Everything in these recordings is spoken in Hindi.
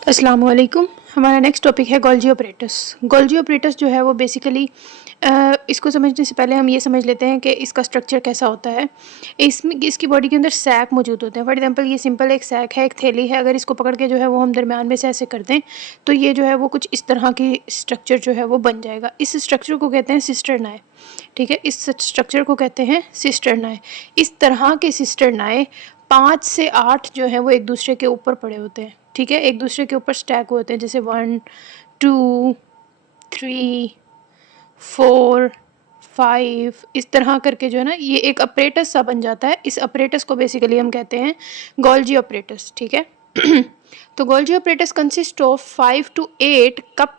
अस्सलाम वालेकुम। हमारा नेक्स्ट टॉपिक है गोल्जी ऑपरेटस। गोल्जी ऑपरेटस जो है वो बेसिकली इसको समझने से पहले हम ये समझ लेते हैं कि इसका स्ट्रक्चर कैसा होता है। इसमें इसकी बॉडी के अंदर सैक मौजूद होते हैं। फॉर एग्जांपल ये सिंपल एक सैक है, एक थैली है। अगर इसको पकड़ के जो है वो हम दरमियान में से ऐसे कर दें तो ये जो है वो कुछ इस तरह की स्ट्रक्चर जो है वो बन जाएगा। इस स्ट्रक्चर को कहते हैं सिस्टर्नाए। ठीक है, इस स्ट्रक्चर को कहते हैं सिस्टर्नाए। इस तरह के सिस्टर्नाए 5 से 8 जो है वो एक दूसरे के ऊपर पड़े होते हैं। ठीक है, एक दूसरे के ऊपर स्टैक होते हैं, जैसे 1 2 3 4 5 इस तरह करके जो है ना ये एक अपरेटस सा बन जाता है। इस अपरेटस को बेसिकली हम कहते हैं गोल्जी अपरेटस। ठीक है तो Golgi apparatus consist of 5 to 8 cup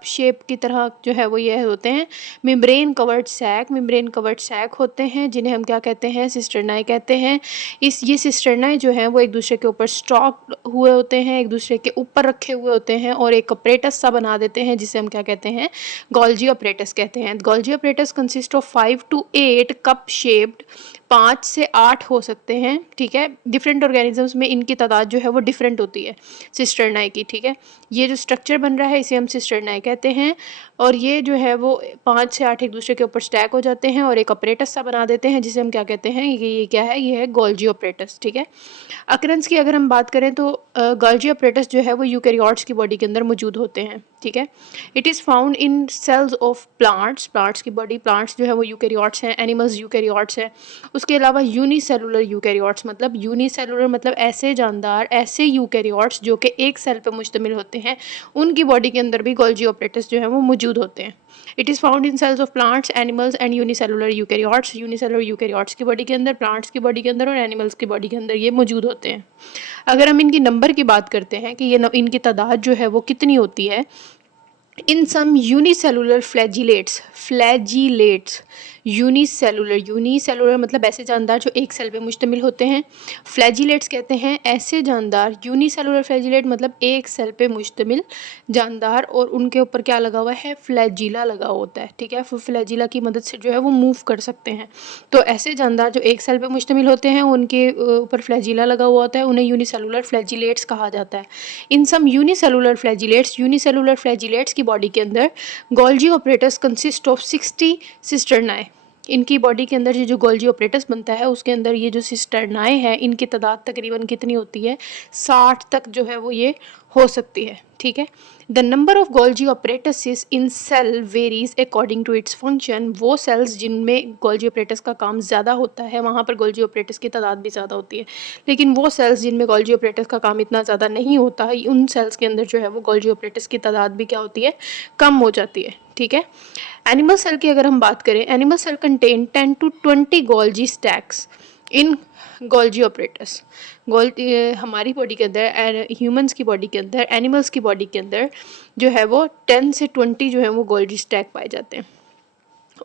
shape की तरह जो है वो ये होते हैं मेम्ब्रेन कवर्ड सैक होते हैं, जिन्हें हम क्या कहते हैं, सिस्टर्नाए कहते हैं। ये सिस्टर्नाए जो हैं वो एक दूसरे के ऊपर स्टॉक हुए होते हैं, एक दूसरे के ऊपर रखे हुए होते हैं और एक ऑपरेटस सा बना देते हैं, जिसे हम क्या कहते हैं, गोल्जी ऑपरेटस कहते हैं। Golgi apparatus consist of 5 to 8 cup shaped, 5 से 8 हो सकते हैं। ठीक है, डिफरेंट ऑर्गेनिजम्स में इनकी तादाद जो है वो डिफरेंट होती है सिस्टर्नाए की। ठीक है, ये जो स्ट्रक्चर बन रहा है इसे हम सिस्टर्नाए कहते हैं और ये जो है वो 5 से 8 एक दूसरे के ऊपर स्टैक हो जाते हैं और एक ऑपरेटस सा बना देते हैं, जिसे हम क्या कहते हैं, ये क्या है, ये है गोल्जी ऑपरेटस। ठीक है, अकरेंस की अगर हम बात करें तो गोल्जी ऑपरेटस जो है वो यूकैरियोट्स की बॉडी के अंदर मौजूद होते हैं। ठीक है, it is found in cells of plants की बॉडी, प्लांट्स जो है वो यूकैरियोट्स हैं, एनिमल्स यूकैरियोट्स हैं। उसके अलावा यूनिसेलुलर यूकैरियोट्स, मतलब यूनिसेलुलर मतलब ऐसे जानदार, ऐसे यूकैरियोट्स जो कि एक सेल पर मुश्तमिल होते हैं, उनकी बॉडी के अंदर भी गोल्जी ऑपरेटस जो है वो मौजूद होते हैं। It is found in cells of plants, animals and unicellular eukaryotes की बॉडी के अंदर, प्लांट्स की बॉडी के अंदर और एनिमल्स की बॉडी के अंदर ये मौजूद होते हैं। अगर हम इनकी नंबर की बात करते हैं कि ये इनकी तादाद जो है वो कितनी होती है, इन सम यूनिसेलुलर फ्लैजिलेट्स यूनिसेलुलर मतलब ऐसे जानदार जो एक सेल पे मुश्तमिल होते हैं, फ्लैजिलेट्स कहते हैं ऐसे जानदार। यूनिसेलुलर फ्लैजिलेट मतलब एक सेल पे मुश्तमिल जानदार और उनके ऊपर क्या लगा हुआ है, फ्लैजिला लगा होता है। ठीक है, फ्लैजिला की मदद से जो है वो मूव कर सकते हैं। तो ऐसे जानदार जो एक सेल पे मुश्तमिल होते हैं उनके ऊपर फ्लैजिला लगा हुआ होता है, उन्हें यूनिसेलुलर फ्लैजिलेट्स कहा जाता है। इन सम यूनिसेलुलर फ्लैजिलेट्स की बॉडी के अंदर गोल्जी ऑपरेटस कंसिस्ट ऑफ 60 सिस्टर्नाए। इनकी बॉडी के अंदर ये जो गोल्जी ऑपरेटस बनता है उसके अंदर ये जो सिस्टर्नाए हैं इनकी तादाद तकरीबन कितनी होती है, 60 तक जो है वो ये हो सकती है। ठीक है, the number of Golgi apparatus in cell varies according to its function. वो सेल्स जिनमें गोल्जी ऑपरेटस का काम ज़्यादा होता है वहाँ पर गोल्जी ऑपरेटस की तादाद भी ज़्यादा होती है, लेकिन वो सेल्स जिनमें गोल्जी ऑपरेटस का काम इतना ज़्यादा नहीं होता है उन सेल्स के अंदर जो है वो गोल्जी ऑपरेटस की तादाद भी क्या होती है, कम हो जाती है। ठीक है, एनिमल सेल की अगर हम बात करें, animal cell contain 10 to 20 Golgi stacks in Golgi apparatus. हमारी बॉडी के अंदर, ह्यूमंस की बॉडी के अंदर, एनिमल्स की बॉडी के अंदर जो है वो 10 से 20 जो है वो गोल्जी स्टैक पाए जाते हैं।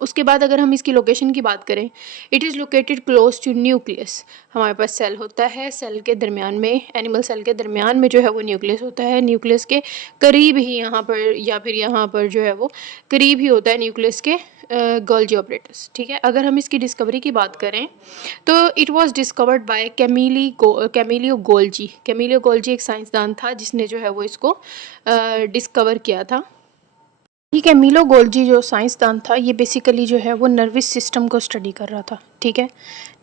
उसके बाद अगर हम इसकी लोकेशन की बात करें, it is located close to nucleus. हमारे पास सेल होता है, सेल के दरमियान में, एनिमल सेल के दरमियान में जो है वो न्यूक्लियस होता है, न्यूक्लियस के करीब ही यहाँ पर या फिर यहाँ पर जो है वो करीब ही होता है न्यूक्लियस के गोल्जी ऑपरेटस। ठीक है, अगर हम इसकी डिस्कवरी की बात करें तो it was discovered bye Camillo Golgi एक साइंसदान था जिसने जो है वो इसको डिस्कवर किया था। ठीक है, मिलो गोल्जी जो साइंसदान था ये बेसिकली जो है वो नर्वस सिस्टम को स्टडी कर रहा था। ठीक है,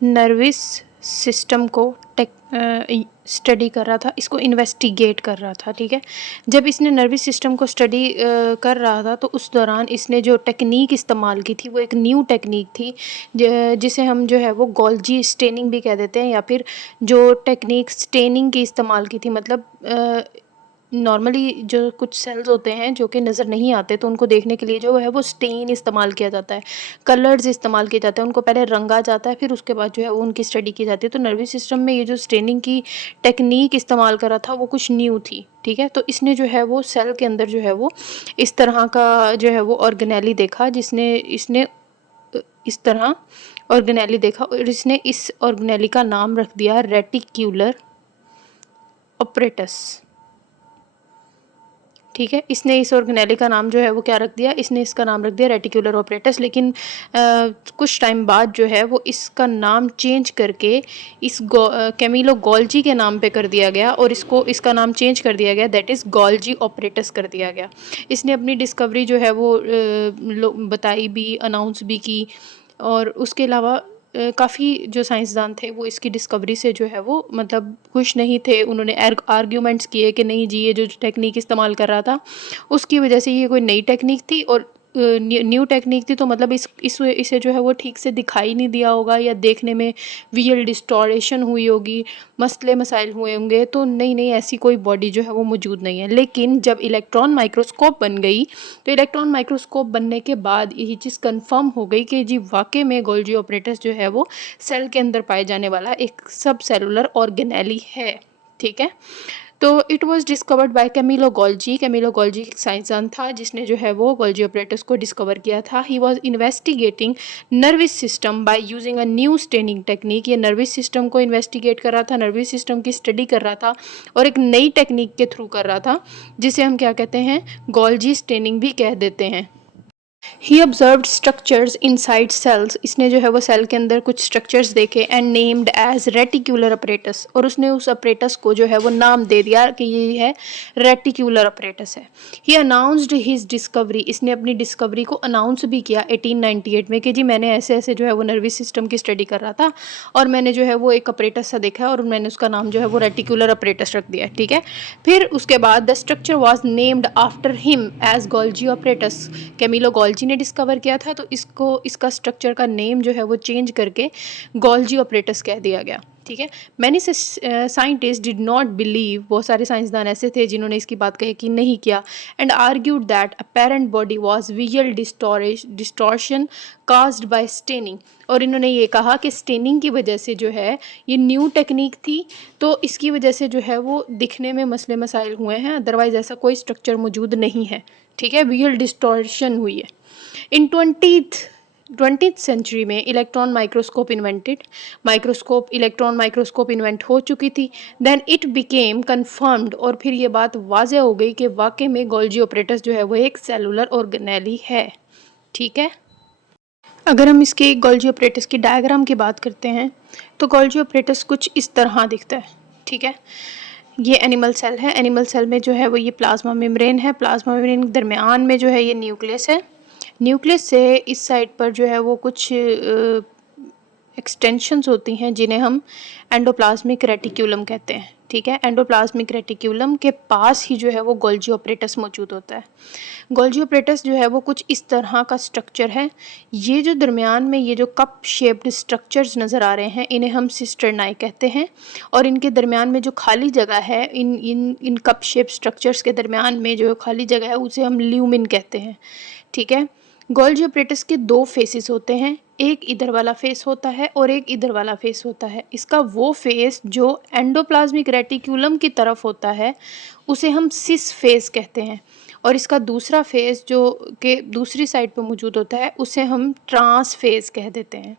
नर्वस सिस्टम को स्टडी कर रहा था, इसको इन्वेस्टिगेट कर रहा था। ठीक है, जब इसने नर्वस सिस्टम को स्टडी कर रहा था तो उस दौरान इसने जो टेक्निक इस्तेमाल की थी वो एक न्यू टेक्निक थी, जिसे हम जो है वो गोल्जी स्टेनिंग भी कह देते हैं, या फिर जो टेक्निक स्टेनिंग की इस्तेमाल की थी, मतलब नॉर्मली जो कुछ सेल्स होते हैं जो कि नज़र नहीं आते तो उनको देखने के लिए जो है वो स्टेन इस्तेमाल किया जाता है, कलर्स इस्तेमाल किए जाते हैं, उनको पहले रंगा जाता है फिर उसके बाद जो है वो उनकी स्टडी की जाती है। तो नर्वस सिस्टम में ये जो स्टेनिंग की टेक्निक इस्तेमाल करा था वो कुछ न्यू थी। ठीक है, तो इसने जो है वो सेल के अंदर जो है वो इस तरह का जो है वो ऑर्गेनेली देखा, इसने इस तरह ऑर्गेनेली देखा और इसने इस ऑर्गेनेली का नाम रख दिया रेटिक्यूलर ऑपरेटस। ठीक है। इसने इस ऑर्गेनेली का नाम जो है वो क्या रख दिया, इसने इसका नाम रख दिया रेटिकुलर ऑपरेटस। लेकिन कुछ टाइम बाद जो है वो इसका नाम चेंज करके इस कैमिलो गोल्जी के नाम पे कर दिया गया और इसका नाम चेंज कर दिया गया, दैट इज़ गोल्जी ऑपरेटस कर दिया गया। इसने अपनी डिस्कवरी जो है वो बताई भी, अनाउंस भी की, और उसके अलावा काफ़ी जो साइंसदान थे वो इसकी डिस्कवरी से जो है वो मतलब खुश नहीं थे। उन्होंने आर्ग्यूमेंट्स किए कि नहीं जी, ये जो टेक्निक इस्तेमाल कर रहा था उसकी वजह से ये कोई नई टेक्निक थी और न्यू टेक्निक थी, तो मतलब इसे जो है वो ठीक से दिखाई नहीं दिया होगा या देखने में विजुअल डिस्टॉर्शन हुई होगी, मसले मसाइल हुए होंगे। तो नहीं, ऐसी कोई बॉडी जो है वो मौजूद नहीं है। लेकिन जब इलेक्ट्रॉन माइक्रोस्कोप बन गई तो इलेक्ट्रॉन माइक्रोस्कोप बनने के बाद ये चीज़ कंफर्म हो गई कि जी वाकई में गोल्जी ऑपरेटस जो है वो सेल के अंदर पाए जाने वाला एक सब सेलुलर ऑर्गेनेली है। ठीक है। तो it was discovered by Camillo Golgi. Camillo Golgi एक साइंसदान था जिसने जो है वो गोल्जी ऑपरेटस को डिस्कवर किया था। He was investigating nervous system by using a new staining technique. ये नर्वस सिस्टम को इन्वेस्टिगेट कर रहा था, नर्वस सिस्टम की स्टडी कर रहा था और एक नई टेक्निक के थ्रू कर रहा था जिसे हम क्या कहते हैं, गोल्जी स्टेनिंग भी कह देते हैं। ही ऑब्जर्व्ड स्ट्रक्चर्स इनसाइड सेल्स। इसने जो है वो सेल के अंदर कुछ स्ट्रक्चर्स देखे and named as reticular apparatus, और उसने उस अपरेटस को जो है वो नाम दे दिया कि ये है रेटिकुलर अपरेटस है। ही अनाउंस्ड हिज डिस्कवरी। इसने अपनी डिस्कवरी को अनाउंस भी किया 1898 में कि जी मैंने ऐसे ऐसे जो है वो नर्वस सिस्टम की स्टडी कर रहा था और मैंने जो है वो एक अपरेटस सा देखा है और मैंने उसका नाम जो है वो रेटिकुलर अपरेटस रख दिया। ठीक है। फिर उसके बाद the structure was named after him as Golgi apparatus. Camillo Golgi ने डिस्कवर किया था तो इसका स्ट्रक्चर का नेम जो है वो चेंज करके गोल्जी ऑपरेटस कह दिया गया। ठीक है। Many scientist did not believe. बहुत सारे साइंसदान ऐसे थे जिन्होंने इसकी बात कही कि नहीं किया। And argued that apparent body was visual distortion caused bye staining. और इन्होंने ये कहा कि स्टेनिंग की वजह से जो है ये न्यू टेक्निक थी तो इसकी वजह से जो है वो दिखने में मसले मसाइल हुए हैं, अदरवाइज ऐसा कोई स्ट्रक्चर मौजूद नहीं है। ठीक है। विजुअल डिस्टॉर्शन हुई है। इन 20th सेंचुरी में electron microscope electron microscope invent हो चुकी थी। देन इट बिकेम कन्फर्म्ड, और फिर ये बात वाज़ेह हो गई कि वाकई में गोल्जी ऑपरेटस जो है वो एक सेलुलर ऑर्गेनेली है। ठीक है। अगर हम इसके गोल्जी ऑपरेटस की डायग्राम की बात करते हैं तो गोल्जी ऑपरेटस कुछ इस तरह दिखता है। ठीक है। ये एनिमल सेल है। एनिमल सेल में जो है वो ये प्लाज्मा मेम्ब्रेन है। प्लाज्मा मेम्ब्रेन के दरमियान में जो है ये न्यूक्लियस है। न्यूक्लियस से इस साइड पर जो है वो कुछ एक्सटेंशंस होती हैं जिन्हें हम एंडोप्लाज्मिक रेटिक्यूलम कहते हैं। ठीक है। एंडोप्लाज्मिक रेटिक्यूलम के पास ही जो है वो गोल्जी ऑपरेटस मौजूद होता है। गोल्जी ऑपरेटस जो है वो कुछ इस तरह का स्ट्रक्चर है। ये जो दरमियान में ये जो कप शेप्ड स्ट्रक्चर्स नज़र आ रहे हैं इन्हें हम सिस्टर्नाई कहते हैं, और इनके दरमियान में जो खाली जगह है इन कप शेप स्ट्रक्चर्स के दरमियान में जो खाली जगह है उसे हम ल्यूमिन कहते हैं। ठीक है। गोल्जी ऑपरेटस के दो फेसेस होते हैं, एक इधर वाला फेस होता है और एक इधर वाला फेस होता है। इसका वो फेस जो एंडोप्लाज्मिक रेटिक्यूलम की तरफ होता है उसे हम सिस फेस कहते हैं, और इसका दूसरा फेस जो के दूसरी साइड पर मौजूद होता है उसे हम ट्रांस फेस कह देते हैं।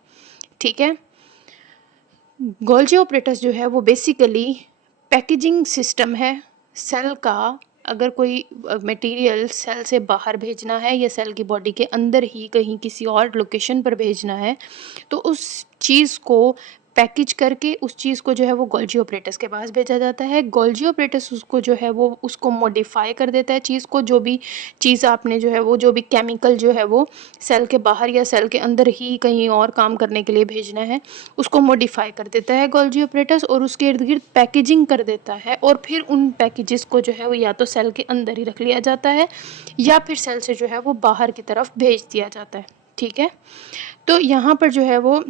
ठीक है। गोल्जी ऑपरेटस जो है वो बेसिकली पैकेजिंग सिस्टम है सेल का। अगर कोई मटेरियल सेल से बाहर भेजना है या सेल की बॉडी के अंदर ही कहीं किसी और लोकेशन पर भेजना है तो उस चीज़ को पैकेज करके उस चीज़ को जो है वो गोल्जी ऑपरेटस के पास भेजा जाता है। गोल्जी ऑपरेटस उसको जो है वो उसको मॉडिफाई कर देता है चीज़ को, जो भी चीज़ आपने जो है वो जो भी केमिकल जो है वो सेल के बाहर या सेल के अंदर ही कहीं और काम करने के लिए भेजना है उसको मॉडिफाई कर देता है गोल्जी ऑपरेटस, और उसके इर्द गिर्द पैकेजिंग कर देता है, और फिर उन पैकेजेस को जो है वो या तो सेल के अंदर ही रख लिया जाता है या फिर सेल से जो है वो बाहर की तरफ भेज दिया जाता है। ठीक है। तो यहाँ पर जो है वो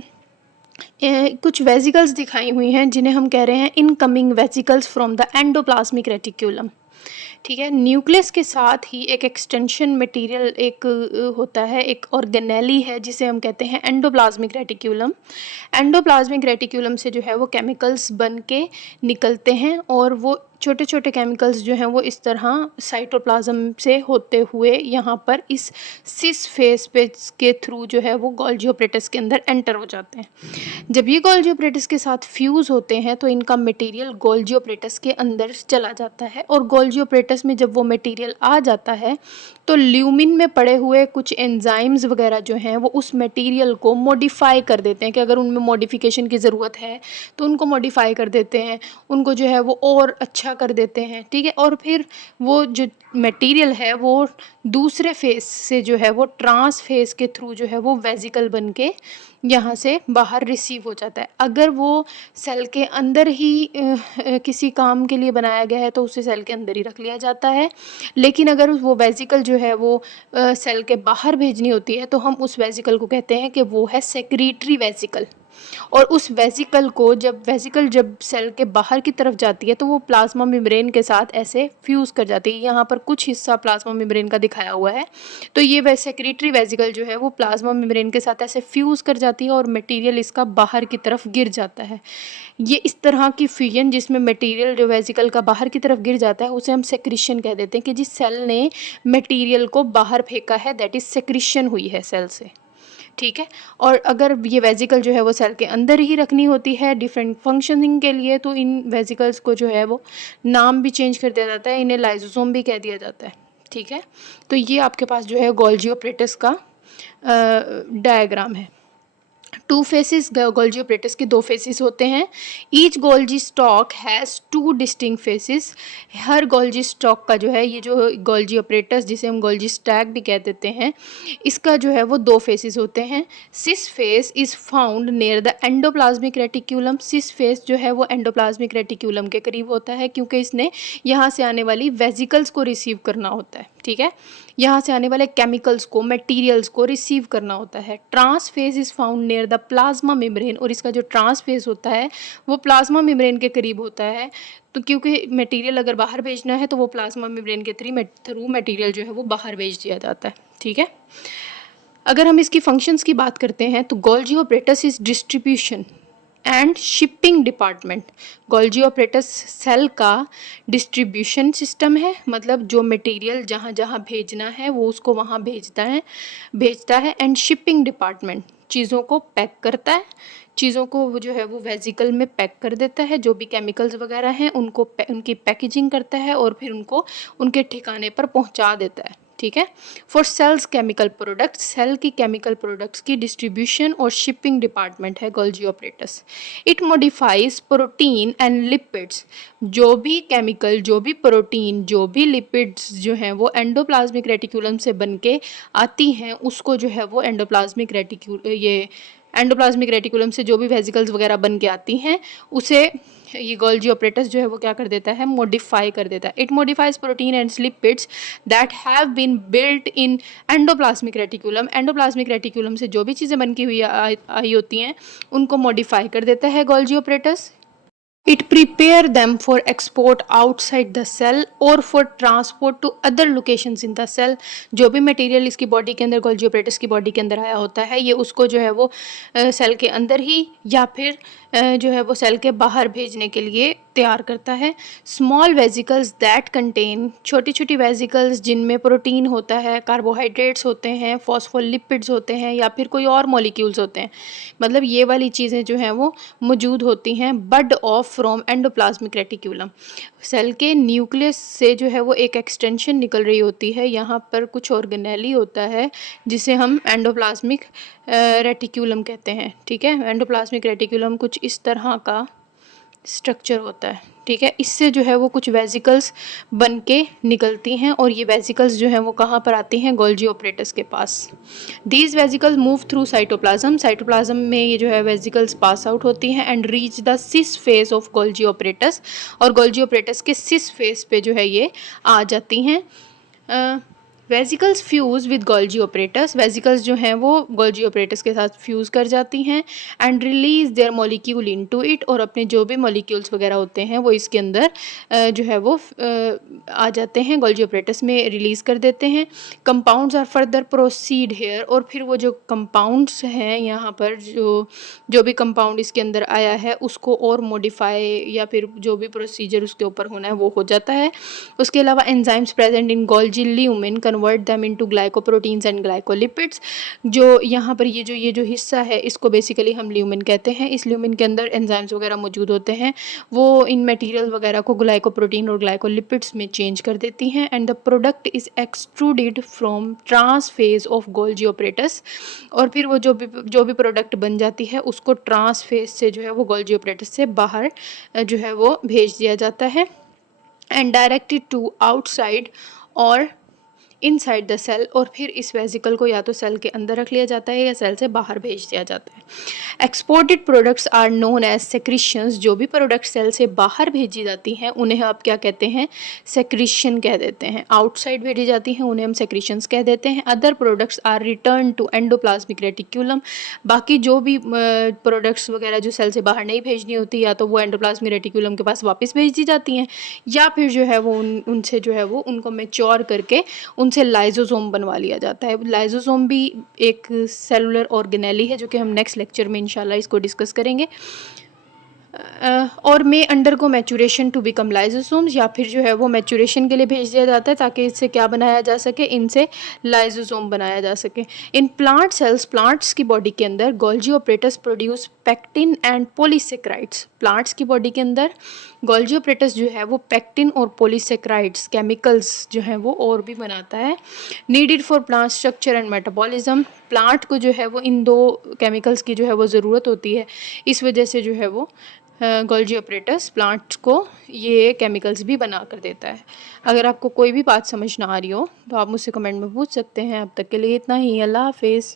कुछ वेसिकल्स दिखाई हुई हैं जिन्हें हम कह रहे हैं incoming vesicles from the endoplasmic reticulum. ठीक है। न्यूक्लियस के साथ ही एक एक्सटेंशन मटेरियल एक होता है, एक ऑर्गेनेली है जिसे हम कहते हैं एंडोप्लाज्मिक रेटिक्यूलम। एंडोप्लाज्मिक रेटिक्यूलम से जो है वो केमिकल्स बन के निकलते हैं और वो छोटे छोटे केमिकल्स जो हैं वो इस तरह साइटोप्लाज्म से होते हुए यहाँ पर इस सिस फेस पे के थ्रू जो है वो गोल्जी ऑपरेटस के अंदर एंटर हो जाते हैं। जब ये गोल्जी ऑपरेटस के साथ फ्यूज़ होते हैं तो इनका मटेरियल गोल्जी ऑपरेटस के अंदर चला जाता है, और गोल्जी ऑपरेटस में जब वो मटेरियल आ जाता है तो ल्यूमिन में पड़े हुए कुछ एंजाइम्स वगैरह जो हैं वो उस मटेरियल को मॉडिफाई कर देते हैं कि अगर उनमें मॉडिफिकेशन की ज़रूरत है तो उनको मॉडिफाई कर देते हैं, उनको जो है वो और अच्छा कर देते हैं, ठीक है। और फिर वो जो मटेरियल है वो दूसरे फेस से जो है वो ट्रांस फेस के थ्रू जो है वो वेजिकल बन के यहाँ से बाहर रिसीव हो जाता है। अगर वो सेल के अंदर ही किसी काम के लिए बनाया गया है तो उसे सेल के अंदर ही रख लिया जाता है, लेकिन अगर वो वेजिकल जो है वो सेल के बाहर भेजनी होती है तो हम उस वेजिकल को कहते हैं कि वो है सेक्रीटरी वेजिकल। और उस वेजिकल जब सेल के बाहर की तरफ जाती है तो वो प्लाज्मा मेम्ब्रेन के साथ ऐसे फ्यूज़ कर जाती है। यहाँ पर कुछ हिस्सा प्लाज्मा मेम्ब्रेन का दिखाया हुआ है, तो ये सेक्रेटरी वेजिकल जो है वो प्लाज्मा मेम्ब्रेन के साथ ऐसे फ्यूज़ कर जाती है और मटेरियल इसका बाहर की तरफ गिर जाता है। ये इस तरह की फ्यूजन जिसमें मटेरियल जो वेजिकल का बाहर की तरफ गिर जाता है उसे हम सेक्रीशन कह देते हैं कि जिस सेल ने मटेरियल को बाहर फेंका है, दैट इज़ सेक्रीशन हुई है सेल से, ठीक है। और अगर ये वेजिकल जो है वो सेल के अंदर ही रखनी होती है डिफरेंट फंक्शनिंग के लिए तो इन वेजिकल्स को जो है वो नाम भी चेंज कर दिया जाता है, इन्हें लाइसोसोम भी कह दिया जाता है, ठीक है। तो ये आपके पास जो है गोल्जी ऑपरेटस का डायग्राम है। टू फेसिस, गोल्जी ऑपरेटस के दो फेसिस होते हैं। Each Golgi stock has two distinct faces. Her Golgi stock का जो है ये जो गोल्जी ऑपरेटस जिसे हम गोल्जी स्टैक भी कह देते हैं, इसका जो है वो दो फेसिस होते हैं। Cis face is found near the endoplasmic reticulum. Cis face जो है वो एंडोप्लाज्मिक रेटिक्यूलम के करीब होता है क्योंकि इसने यहाँ से आने वाली वेजिकल्स को रिसीव करना होता है, ठीक है। यहाँ से आने वाले केमिकल्स को, मटेरियल्स को रिसीव करना होता है। Trans face is found near the plasma membrane, और इसका जो ट्रांस फेज होता है वो प्लाज्मा मेम्ब्रेन के करीब होता है। तो क्योंकि मटेरियल अगर बाहर भेजना है तो वो प्लाज्मा मेम्ब्रेन के थ्रू मटेरियल जो है वो बाहर भेज दिया जाता है, ठीक है। अगर हम इसकी फंक्शंस की बात करते हैं तो Golgi apparatus is distribution and shipping department. Golgi apparatus cell का डिस्ट्रीब्यूशन सिस्टम है, मतलब जो मटेरियल जहाँ जहाँ भेजना है वो उसको वहाँ भेजता है। एंड शिपिंग डिपार्टमेंट चीज़ों को पैक करता है, चीज़ों को वो जो है वो वेजिकल में पैक कर देता है, जो भी केमिकल्स वगैरह हैं उनको उनकी पैकेजिंग करता है और फिर उनको उनके ठिकाने पर पहुँचा देता है, ठीक है। For cells chemical products, cell की केमिकल प्रोडक्ट्स की डिस्ट्रीब्यूशन और शिपिंग डिपार्टमेंट है Golgi apparatus. It modifies protein and lipids. जो भी केमिकल, जो भी प्रोटीन, जो भी लिपिड्स जो हैं वो एंडोप्लाज्मिक रेटिकुलम से बन के आती हैं उसको जो है वो एंडोप्लाज्मिक रेटिकुलम से जो भी वेजिकल्स वगैरह बन के आती हैं उसे ये गोल्जी ऑपरेटस जो है वो क्या कर देता है, मॉडिफाई कर देता है। It modifies protein and lipids that have been built in endoplasmic reticulum. Endoplasmic reticulum से जो भी चीज़ें बन की हुई आई होती हैं उनको मॉडिफाई कर देता है Golgi apparatus. It prepare them for export outside the cell or for transport to other locations in the cell। जो भी मटेरियल इसकी बॉडी के अंदर, गोल्जी ऑपरेटस की बॉडी के अंदर आया होता है, ये उसको जो है वो सेल के अंदर ही या फिर जो है वो सेल के बाहर भेजने के लिए तैयार करता है। स्मॉल वेजिकल्स दैट कंटेन, छोटी छोटी वेजिकल्स जिनमें प्रोटीन होता है, कार्बोहाइड्रेट्स होते हैं, फॉस्फोलिपिड्स होते हैं या फिर कोई और मॉलिक्यूल्स होते हैं, मतलब ये वाली चीज़ें जो हैं वो मौजूद होती हैं bud off from endoplasmic reticulum. Cell के न्यूक्लियस से जो है वो एक एक्सटेंशन निकल रही होती है, यहाँ पर कुछ ऑर्गेनेली होता है जिसे हम एंडोप्लाज्मिक रेटिक्यूलम कहते हैं, ठीक है। एंडोप्लाज्मिक रेटिक्यूलम कुछ इस तरह का स्ट्रक्चर होता है, ठीक है। इससे जो है वो कुछ वेजिकल्स बन के निकलती हैं और ये वेजिकल्स जो हैं वो कहाँ पर आती हैं, गोल्जी ऑपरेटस के पास। These vesicles move through cytoplasm. Cytoplasm में ये जो है वेजिकल्स पास आउट होती हैं and reach the cis face of Golgi apparatus, और गोल्जी ऑपरेटस के सिस फेज पे जो है ये आ जाती हैं। Vesicles fuse with Golgi apparatus, vesicles जो हैं वो गोल्जी ऑपरेटस के साथ फ्यूज़ कर जाती हैं and release their molecule into it, और अपने जो भी मॉलिक्यूल्स वगैरह होते हैं वो इसके अंदर जो है वो आ जाते हैं, गोल्जी ऑपरेटस में रिलीज़ कर देते हैं। Compounds are further proceed here, और फिर वो जो कंपाउंड्स हैं यहाँ पर जो भी कंपाउंड इसके अंदर आया है उसको और मॉडिफाई या फिर जो भी प्रोसीजर उसके ऊपर होना है वो हो जाता है। उसके अलावा enzymes present in Golgi lumen convert them into glycoproteins and glycolipids. जो यहाँ पर ये जो हिस्सा है इसको बेसिकली हम ल्यूमेन कहते हैं। इस ल्यूमेन के अंदर एंजाइम्स वगैरह मौजूद होते हैं, वो इन मटेरियल वगैरह को ग्लाइकोप्रोटीन और ग्लाइकोलिपिड्स में चेंज कर देती हैं and the product is extruded from trans face of Golgi apparatus. और फिर वो जो भी प्रोडक्ट बन जाती है उसको ट्रांस फेज से जो है वो गोल्जी ऑपरेटस से बाहर जो है वो भेज दिया जाता है एंड डायरेक्टेड टू आउटसाइड और इनसाइड द सेल, और फिर इस वेसिकल को या तो सेल के अंदर रख लिया जाता है या सेल से बाहर भेज दिया जाता है। Exported products are known as secretions, जो भी प्रोडक्ट सेल से बाहर भेजी जाती हैं उन्हें आप क्या कहते हैं, सेक्रीशन कह देते हैं। आउटसाइड भेजी जाती हैं उन्हें हम सेक्रीशंस कह देते हैं। Other products are return to endoplasmic reticulum, बाकी जो भी प्रोडक्ट्स वगैरह जो सेल से बाहर नहीं भेजनी होती या तो वो एंडोप्लाज्मिक रेटिक्यूलम के पास वापस भेज दी जाती हैं, या फिर जो है वो उनसे जो है वो उनको मैच्योर करके उनसे लाइजोसोम बनवा लिया जाता है। लाइजोसोम भी एक सेलुलर ऑर्गेनेली है जो कि हम नेक्स्ट लेक्चर में इंशाल्लाह इसको डिस्कस करेंगे। और में अंडर को मैचुरेशन टू बिकम लाइजोसोम्स, या फिर जो है वो मैचुरेशन के लिए भेज दिया जाता है ताकि इससे क्या बनाया जा सके, इनसे लाइजोसोम बनाया जा सके। इन प्लांट सेल्स, प्लांट्स की बॉडी के अंदर Golgi apparatus produce pectin and polysaccharides. Plants की बॉडी के अंदर गोल्जी ऑपरेटस जो है वो पेक्टिन और पॉलीसेक्राइड्स केमिकल्स जो हैं वो और भी बनाता है। Needed for plant structure and metabolism, plant को जो है वो इन दो केमिकल्स की जो है वो ज़रूरत होती है, इस वजह से जो है वो गोल्जी ऑपरेटस प्लांट को ये केमिकल्स भी बना कर देता है। अगर आपको कोई भी बात समझ ना आ रही हो तो आप मुझसे कमेंट में पूछ सकते हैं। अब तक के लिए इतना ही, अल्लाह हाफिज़।